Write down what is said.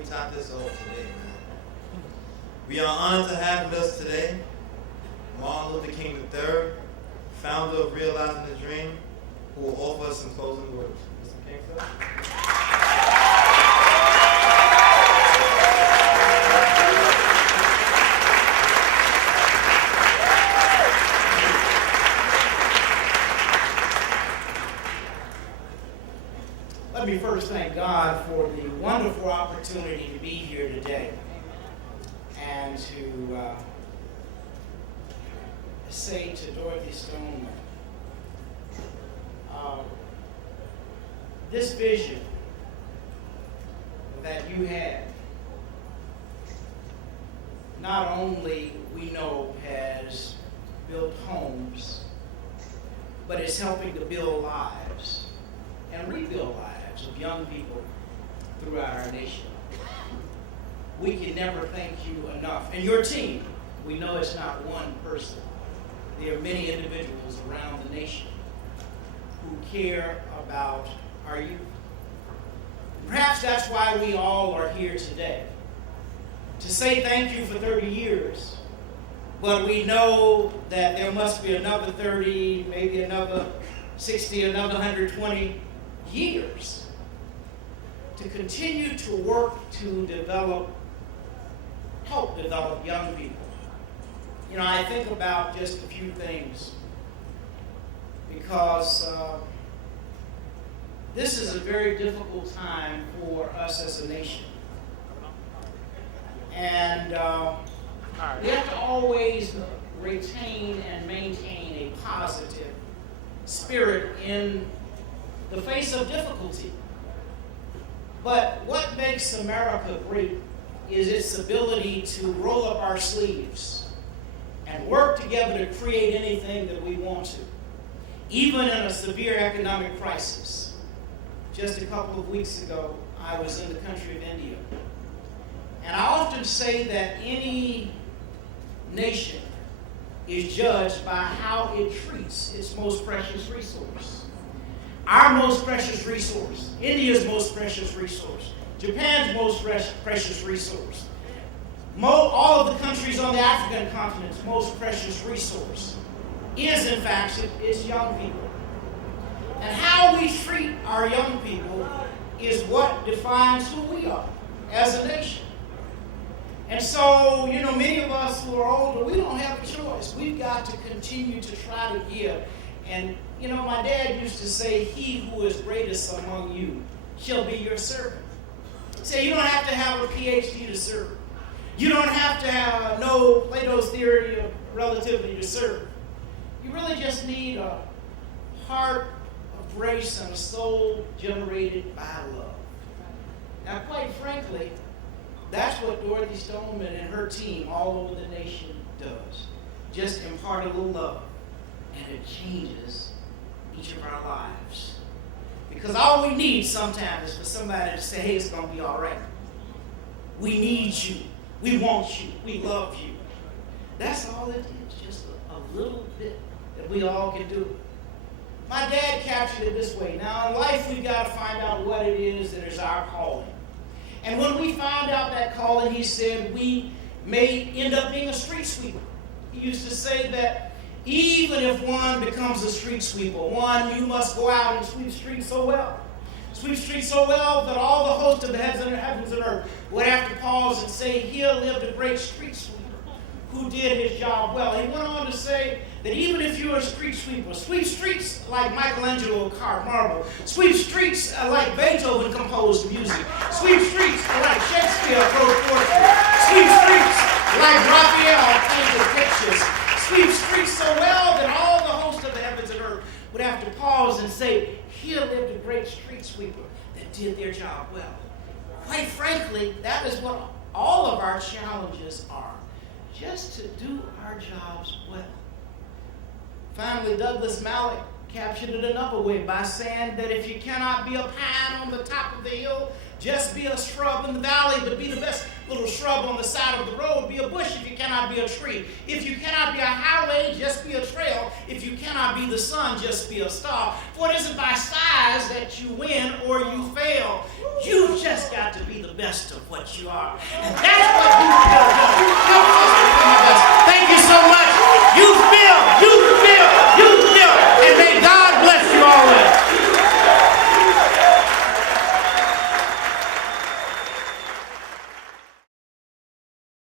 we top this off today, man? We are honored to have with us today Martin Luther King III, founder of Realizing the Dream, who will offer us some closing words. Mr. King, sir? Let me first thank God for the wonderful opportunity to be here today and to say to Dorothy Stoneman, this vision that you had not only we know has built homes, but it's helping to build lives and rebuild lives of young people throughout our nation. We can never thank you enough. And your team, we know it's not one person. There are many individuals around the nation who care about our youth. Perhaps that's why we all are here today, to say thank you for 30 years. But we know that there must be another 30, maybe another 60, another 120 years to continue to work to help develop young people. You know, I think about just a few things because this is a very difficult time for us as a nation. And we have to always retain and maintain a positive spirit in the face of difficulty. But what makes America great is its ability to roll up our sleeves and work together to create anything that we want to, even in a severe economic crisis. Just a couple of weeks ago, I was in the country of India. And I often say that any nation is judged by how it treats its most precious resource. Our most precious resource, India's most precious resource, Japan's most precious resource, all of the countries on the African continent's most precious resource is, in fact, it's young people. And how we treat our young people is what defines who we are as a nation. And so, you know, many of us who are older, we don't have a choice. We've got to continue to try to give. And, you know, my dad used to say, he who is greatest among you shall be your servant. Say, you don't have to have a PhD to serve. You don't have to know Plato's theory of relativity to serve. You really just need a heart of grace and a soul generated by love. Now, quite frankly, that's what Dorothy Stoneman and her team all over the nation does. Just impart a little love, and it changes each of our lives. Because all we need sometimes is for somebody to say, hey, it's going to be all right. We need you. We want you. We love you. That's all it is, just a little bit that we all can do. My dad captured it this way. Now, in life, we've got to find out what it is that is our calling. And when we found out that calling, he said, we may end up being a street sweeper. He used to say that even if one becomes a street sweeper, you must go out and sweep streets so well. Sweep streets so well that all the hosts of the heavens and earth would have to pause and say, here lived a great street sweeper who did his job well. He went on to say that even if you're a street sweeper, sweep streets like Michelangelo carved marble, sweep streets like Beethoven composed music, sweep streets like Shakespeare wrote poetry, sweep streets like Raphael painted pictures, sweep streets so well that all the hosts of the heavens and earth would have to pause and say, here lived a great street sweeper that did their job well. Quite frankly, that is what all of our challenges are, just to do our jobs well. Finally, Douglas Malloch captured it another way by saying that if you cannot be a pine on the top of the hill, just be a shrub in the valley, but be the best little shrub on the side of the road. Be a bush if you cannot be a tree. If you cannot be a highway, just be a trail. If you cannot be the sun, just be a star. For it isn't by size that that you win or you fail. You've just got to be the best of what you are. And that's what Youthbuild does.